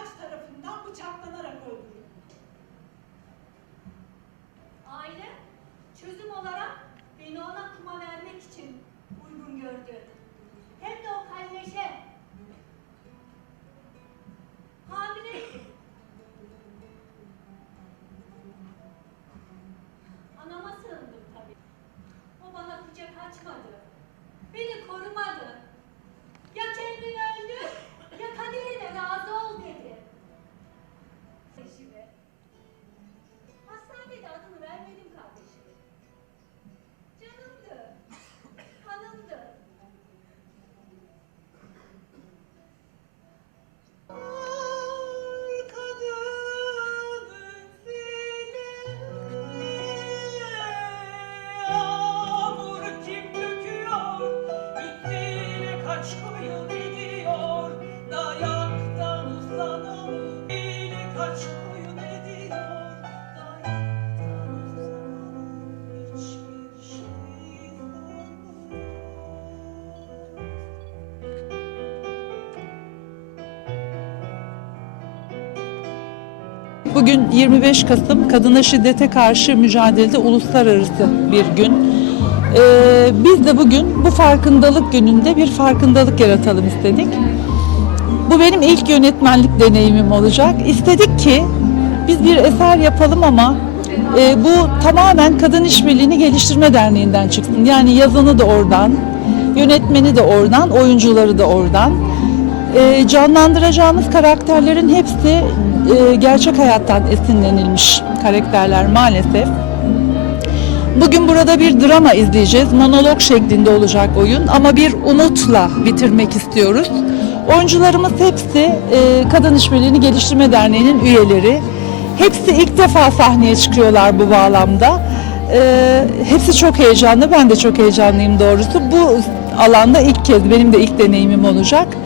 that's the Bugün 25 Kasım Kadına Şiddete Karşı Mücadelede Uluslararası bir gün. Ee, biz de bugün bu farkındalık gününde bir farkındalık yaratalım istedik. Bu benim ilk yönetmenlik deneyimim olacak. İstedik ki biz bir eser yapalım ama e, bu tamamen Kadın İşbirliğini Geliştirme Derneği'nden çıksın. Yani yazanı da oradan, yönetmeni de oradan, oyuncuları da oradan. E, canlandıracağımız karakterlerin hepsi e, gerçek hayattan esinlenilmiş karakterler maalesef. Bugün burada bir drama izleyeceğiz. Monolog şeklinde olacak oyun ama bir umutla bitirmek istiyoruz. Oyuncularımız hepsi e, Kadın İşbirliğini Geliştirme Derneği'nin üyeleri. Hepsi ilk defa sahneye çıkıyorlar bu bağlamda. E, hepsi çok heyecanlı, ben de çok heyecanlıyım doğrusu. Bu alanda ilk kez benim de ilk deneyimim olacak.